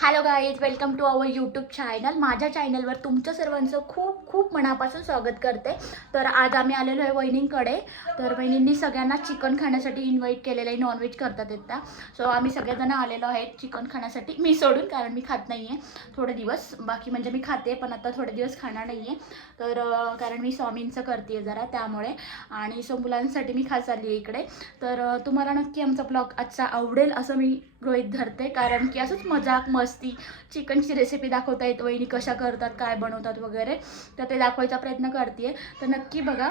Hello guys welcome to our YouTube channel माझ्या चॅनलवर तुमचं सर्वांचं खूप खूप मनापासून स्वागत करते. तर आज आम्ही आलेलो आहे वहिनींकडे. तर वहिनींनी सगळ्यांना चिकन खाण्यासाठी इन्व्हाइट केलेलं आहे नॉनव्हेज करतात येत सो आम्ही सगळेजण आलेलो आहेत चिकन खाण्यासाठी. मी सोडून कारण मी खात नाही आहे थोडे दिवस बाकी म्हणजे मी खाते पण आता थोडे दिवस खाणार नाही आहे तर कारण मी स्वामींचं करते जरा त्यामुळे. आणि सो मुलांसाठी मी खास आली आहे इकडे. तर तुम्हाला नक्की आमचा ब्लॉग आजचा आवडेल असं मी गृहीत धरते. कारण की असंच मजाक मस्त चिकनची रेसिपी दाखवता येत वहिनी कशा करतात काय बनवतात वगैरे तर ते दाखवायचा प्रयत्न करते तर नक्की बघा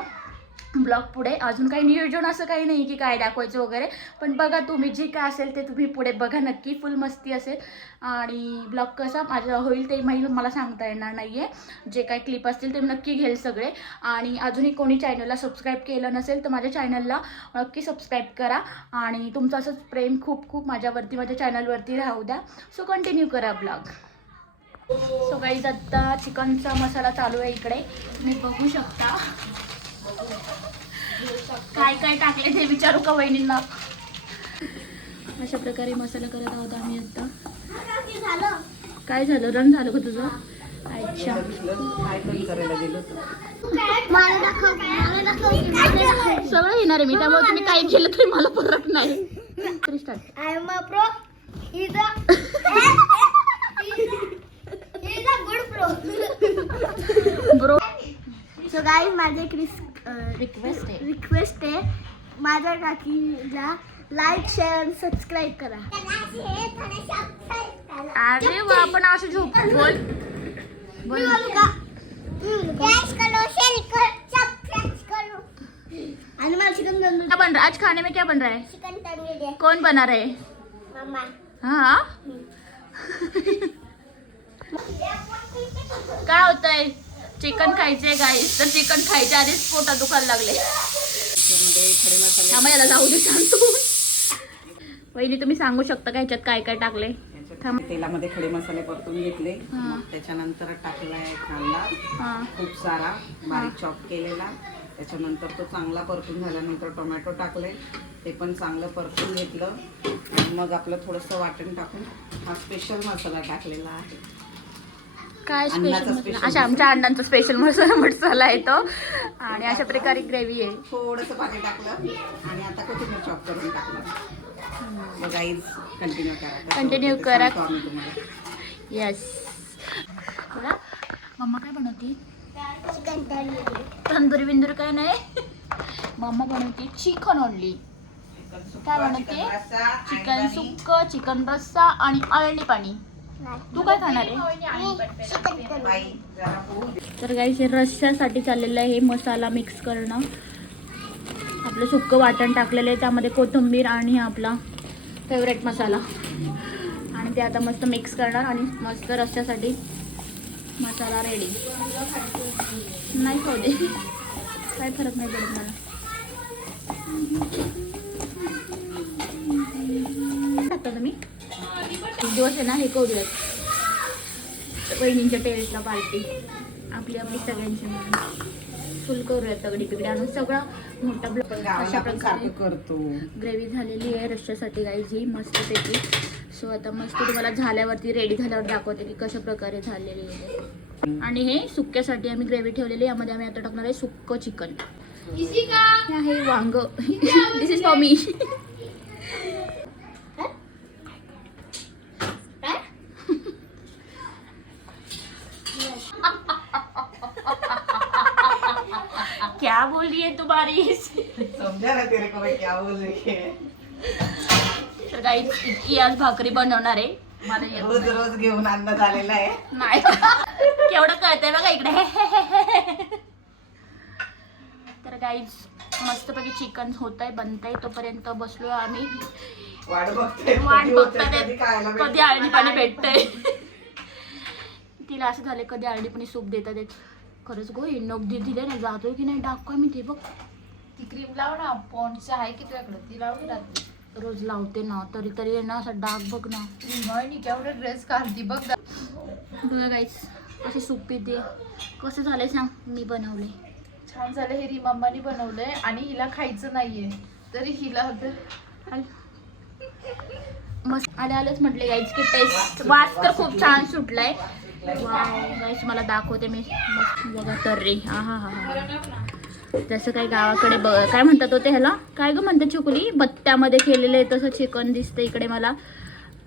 ब्लॉग पुढे. अजून काही नियोजन असं काही नाही की काय दाखवायचं वगैरे. पण बघा तुम्ही जे काय असेल ते तुम्ही पुढे बघा नक्की. फुल मस्ती असेल. आणि ब्लॉग कसा माझं होईल ते माहीत मला सांगता येणार नाही आहे जे काय क्लिप असतील ते नक्की घेईल सगळे. आणि अजूनही कोणी चॅनलला सबस्क्राईब केलं नसेल तर माझ्या चॅनलला नक्की सबस्क्राईब करा. आणि तुमचं असंच प्रेम खूप खूप माझ्यावरती माझ्या चॅनलवरती राहू द्या. सो कंटिन्यू करा ब्लॉग सो काही आत्ता चिकनचा मसाला चालू आहे इकडे. तुम्ही बघू शकता. काय काय टाकले ते विचारू का वहिनींना? अशा प्रकारे मसाला करत आहोत आम्ही आता. काय झालं? रन झालं का तुझं? अच्छा. काय सगळं येणार आहे मी त्यामुळे तुम्ही काही केलं तरी मला फरक नाही. ब्रो माझे एक रिक्वेस्ट आहे. रिक्वेस्ट आहे. माझ्या काकीला लाईक शेअर आणि सबस्क्राईब करा. अरे वा आपण असं झोप. बोल. बोल. आणि मला चिकन तंदूर क्या बन रहा है आज खाने में क्या बन रहा है? चिकन तंदूर कौन बना रहे मम्मा हाँ काय होतंय? चिकन खायचंय गाईस तर चिकन खायच्या आधीच पोटात दुखायला लागले. त्याच्यामध्ये खडे मसाले थांबा याला जाऊ दे सांगतो. वहिनी तुम्ही सांगू शकता का ह्याच्यात काय काय टाकले तेलामध्ये खडे मसाले परतून घेतले. मग त्याच्यानंतर टाकलाय कांदा. खूप सारा. बारीक चॉप केलेला. त्याच्यानंतर तो चांगला परतून झाल्यानंतर टोमॅटो टाकले. ते पण चांगलं परतून घेतलं. मग आपलं थोडंसं वाटण टाकून हा स्पेशल मसाला टाकलेला आहे. काय अन्नाचा स्पेशल special अशा आमच्या अंडांचा स्पेशल मसाला मसाला आहे तो आणि अशा प्रकारे ग्रेव्ही आहे. थोडंसं पाणी टाकलं आणि आता कोथिंबीर चॉप करून टाकलं. कंटिन्यू करा. Continue ते करा. सांगतो आम्ही तुम्हाला. येस बोला. मम्मा काय बनवते? चिकन तंदूर तंदुरी बिंदुरी काय नाही? मम्मा बनवते चिकन ओनली काय बनवते? चिकन सुक्क चिकन रस्सा आणि अळणी पाणी. तू काय खाणार आहे. तर काही रस्स्यासाठी चाललेलं आहे हे मसाला मिक्स करणं. आपलं सुक्क वाटण टाकलेलं आहे त्यामध्ये कोथिंबीर आणि हा आपला फेवरेट मसाला. आणि ते आता मस्त मिक्स करणार आणि मस्त रस्स्यासाठी मसाला रेडी नाही खाऊ दे. काय फरक नाही पडत मला. टाकता तुम्ही एक दिवस आहे ना हे करूयात. वहिनींच्या टेरेसला पार्टी आपली आपली सगळ्यांची मिळून फुल करूयात तगडी पिगडी आणून सगळा मोठा ब्लॉक अशा प्रकारे करतो. ग्रेव्ही झालेली आहे रश्श्यासाठी ही मस्तपैकी. सो आता मस्त तुम्हाला झाल्यावरती रेडी झाल्यावर दाखवते की कशा प्रकारे झालेली आहे. आणि हे सुक्यासाठी आम्ही ग्रेव्ही ठेवलेली आहे. यामध्ये आम्ही आता टाकणार आहे सुक्क चिकन हे आहे वांग. दिस इज फॉर मी क्या बोली है तुम्हारी? समजा ना तेरे को मैं क्या बोल रही है। तर इतकी आज भाकरी बनवणार आहे. मला येत रोज रोज घेऊन आहे. नाही. केवढं कळतंय बघा इकडे. तर गाईज मस्तपैकी चिकन होत आहे बनतंय. तोपर्यंत बसलो आम्ही. वाट बघते वाट कधी होतंय, कधी खायला कधी भेटतंय. आळणी पाणी भेटतंय. तिला असं झालं कधी आळणी पाणी सूप देतात. खरंच गो हे नग दे दिले नाही जातोय की नाही डाक मी ते बघ. ती क्रीम लाव ना पॉन्डची आहे की तुझ्याकडे ती लावली रात्री. रोज लावते ना तरी तरी आहे ना असं डाग बघ ना. मोहिनी केवढं ड्रेस काढती बघ. बघा गाईस अशी सूप पिते कसं झालंय सांग मी बनवले. छान झालं हे रिमांबानी बनवलंय आणि हिला खायचं नाहीये. तरी हिला होतं मस्त आले आलेच म्हटले गाईज की टेस्ट वास तर खूप छान सुटलाय. मला दाखवते मी. मस्त बघा तर्री. हा हा हा हा. जसं काही गावाकडे बघ काय म्हणतात होते ह्याला? काय ग म्हणतात चिकुली? बत्त्यामध्ये केलेलं आहे तसं चिकन दिसतं इकडे मला.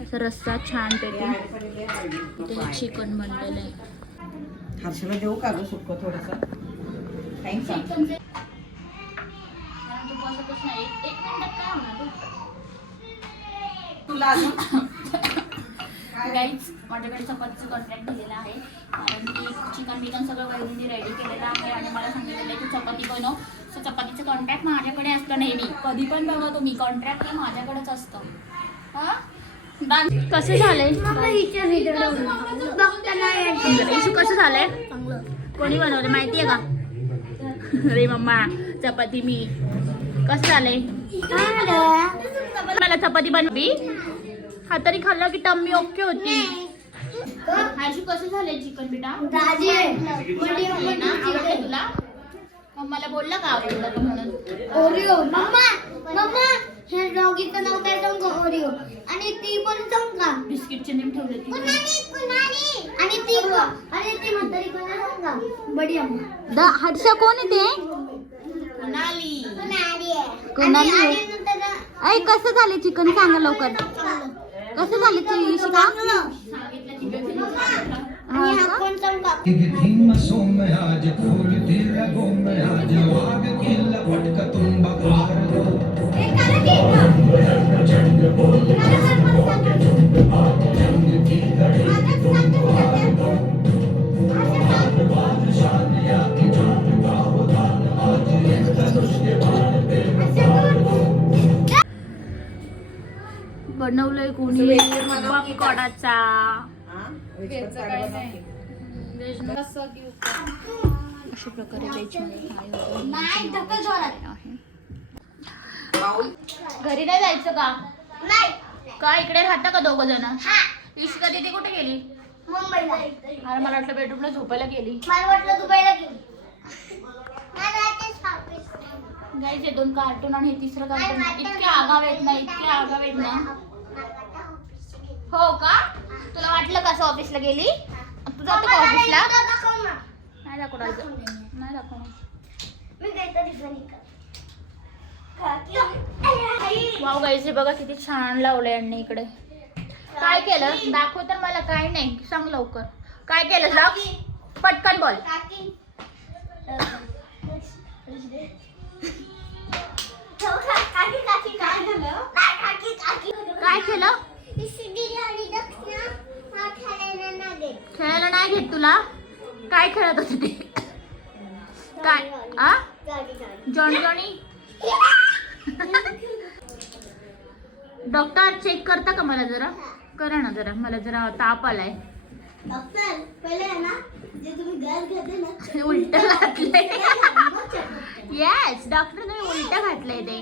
असं रस्सा छान पैकी चिकन बनलेलं आहे हर्षला देऊ का ग सुक्क थोडस? थँक्स तुला अजून गाईज माझ्याकडे चपातीचं कॉन्ट्रॅक्ट दिलेला आहे. कारण की चिकन बिकन सगळं वहिनीने रेडी केलेलं आहे आणि मला सांगितलेलं आहे की चपाती बनव. सो चपातीचं कॉन्ट्रॅक्ट माझ्याकडे असतं नेहमी. कधी पण बघा तुम्ही कॉन्ट्रॅक्ट हे माझ्याकडेच असतं. हा? डान्स कसं झालंय? इशू कसं झालंय? कोणी बनवलं माहिती आहे का? अरे मम्मा चपाती मी. कसं झालंय? मला चपाती बनवी हा तरी खाल्ला की टम्मी ओके होती. आयशू कसं झालंय चिकन बेटा? तुला? मम्माला बोलला का आवडलं म्हणून? ओरिओ. मम्मा मम्मा हे डॉगीचं नाव काय सांगू? ओरिओ. आणि ती पण सांग का? बिस्किटचे नेम ठेवले ती आणि ती आणि ती म्हातारी कोणा सांगा? बडी अम्मा. द हर्षा कोण येते कुणाली? कोणाली आहे? ऐ कसं झाले चिकन? सांगा लवकर. कसं झालं ते शिका आणि हा कोण सांगा हिम सोमयाज फूल दिल गोमयाज वाग किल्ल पटक तुंब बनवलंय कोणी बापकोडाचा त्याचं घेऊ. अशा प्रकारे घरी नाही जायचं का? नाही. का इकडे राहता का दोघ जण? हा. इशिका दीदी कुठे गेली? मुंबईला. अरे मला वाटलं बेडरूमला झोपायला गेली. मला वाटलं दुबईला गेली. हे दोन कार्टून आणि हे तिसरं कार्टून इतके आगाव येत ना इतके आगाव येत ना. असं ऑफिसला गेली. तू जातो का ऑफिसला नाही दाखवणार नाही दाखवणार. वाव गाईज बघा किती छान लावलंय यांनी इकडे. काय केलं? दाखव तर मला काय नाही. सांग लवकर. काय केलं? सांग पटकन बोल. काकी. काकी, काकी, काय झालं? नाही, काकी, काकी. काय केलं ही शिडी आणि दक्षिणा हा खेळायला नाही देत. खेळायला नाही घेत तुला? काय खेळत होते ते? काय? आ. Johnny Johnny? डॉक्टर चेक करता का मला जरा? करा ना जरा. मला जरा ताप आलाय. डॉक्टर, पहिले आहे ना, जे तुम्ही गॅस घेते ना, उलट घातले मग check करा. येस डॉक्टर तुम्ही उलट घातलंय ते.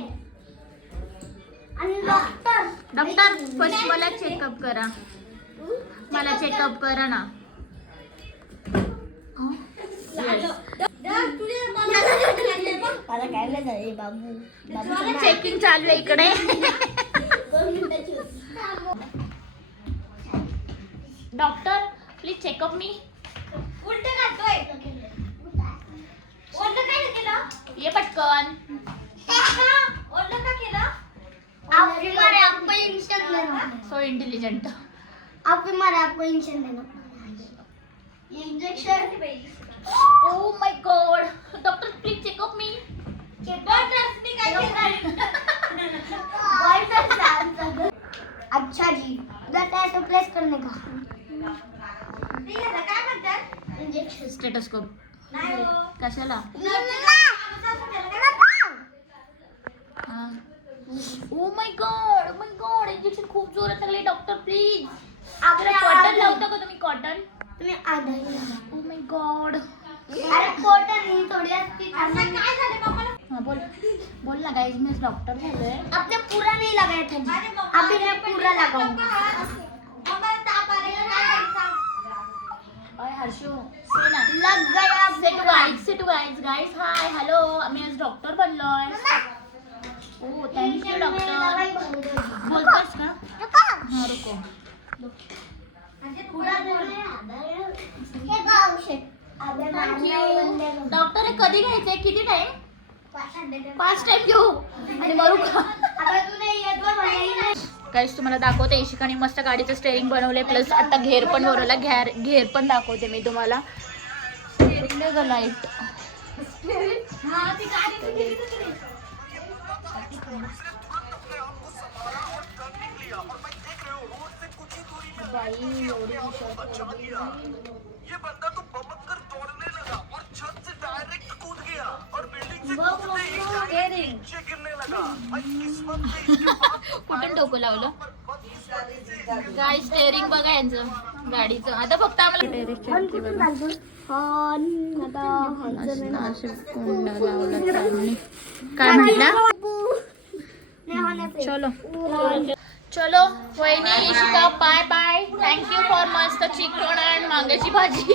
डॉक्टर डॉक्टर फर्स्ट मला चेकअप करा. मला चेकअप करा ना. मला काय नाही झाले बाबू बाबू चेकिंग चालू आहे इकडे. डॉक्टर प्लीज़ चेकअप मी उलटं घालतोय. उलटं काय नाही केलं? ये पटकन उलटं का केलं? आप हमारे आपको इंजेक्शन देना सो इंटेलिजंट आप हमारे आपको इंजेक्शन देना ये injection oh my God doctor please checkup मी अच्छा जी उधर टैटू प्लेस करने का। काय म्हणतात इंजेक्शन स्टेटस्कोप कशाला? ओ my God my God injection खूप जोरात लागले डॉक्टर प्लीज आपल्या कॉटन लावता का तुम्ही कॉटन तुम्ही आधार ओ माय गॉड अरे कॉटन ही थोडी असती असं काय झालं बाबा हा बोल। बोल ना गाईज मी डॉक्टर झालोय आपने पूरा नहीं लगाया था अभी मैं पूरा लगाऊँगा। अय हर्षू से ना लग गया say to guys say to guys guys hi hello आम्ही आज डॉक्टर बनलोय ओ थँक्यू डॉक्टर बोलतोस का हा। रुको हे डॉक्टर हे कधी घ्यायचंय? किती टाइम पाच टाइम घेऊ. आणि मरू काहीच तुम्हाला दाखवते इशिकाने मस्त गाडीचं स्टेअरिंग बनवलंय. प्लस आता घेर पण बनवला घेर घेर पण दाखवते मी तुम्हाला. लाइट एवढी. ये बंदा तो बमक कर दौड़ने लगा और छत से डायरेक्ट कूद गया और बिल्डिंग से कूदते ही डायरेक्ट नीचे गिरने लगा भाई किस्मत इसके बाद कुठून डोकं लावलं? काय स्टेअरिंग बघा यांचं गाडीचं. आता फक्त आम्हाला काय म्हटलं? चलो. चलो वहिनी Ishika bye bye thank you for मस्त चिकन आणि मांग्याची भाजी.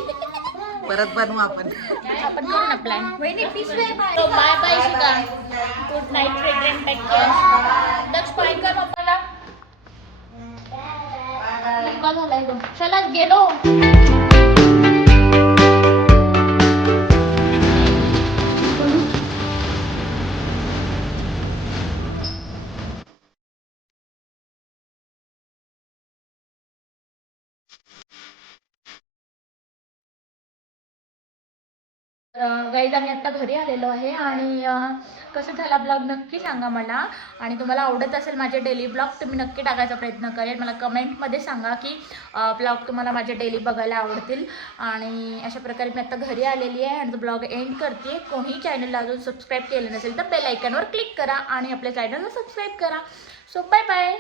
परत बनवू आपण. आपण करू ना plan bye bye Ishika good night friend take care Daksh bye कर पप्पाला धक्का झालाय तो. चला गेलो. गाईज आम्ही आत्ता घरी आलेलो आहे आणि कसं झाला ब्लॉग नक्की सांगा मला. आणि तुम्हाला आवडत असेल माझे डेली ब्लॉग तुम्ही नक्की टाकायचा प्रयत्न करेल मला कमेंटमध्ये सांगा की ब्लॉग तुम्हाला माझे डेली बघायला आवडतील. आणि अशा प्रकारे मी आत्ता घरी आलेली आहे आणि तो ब्लॉग एंड करते कोणी चॅनलला अजून सबस्क्राईब केलं नसेल तर बेल आयकॉनवर क्लिक करा आणि आपल्या चॅनलला सबस्क्राईब करा. So bye bye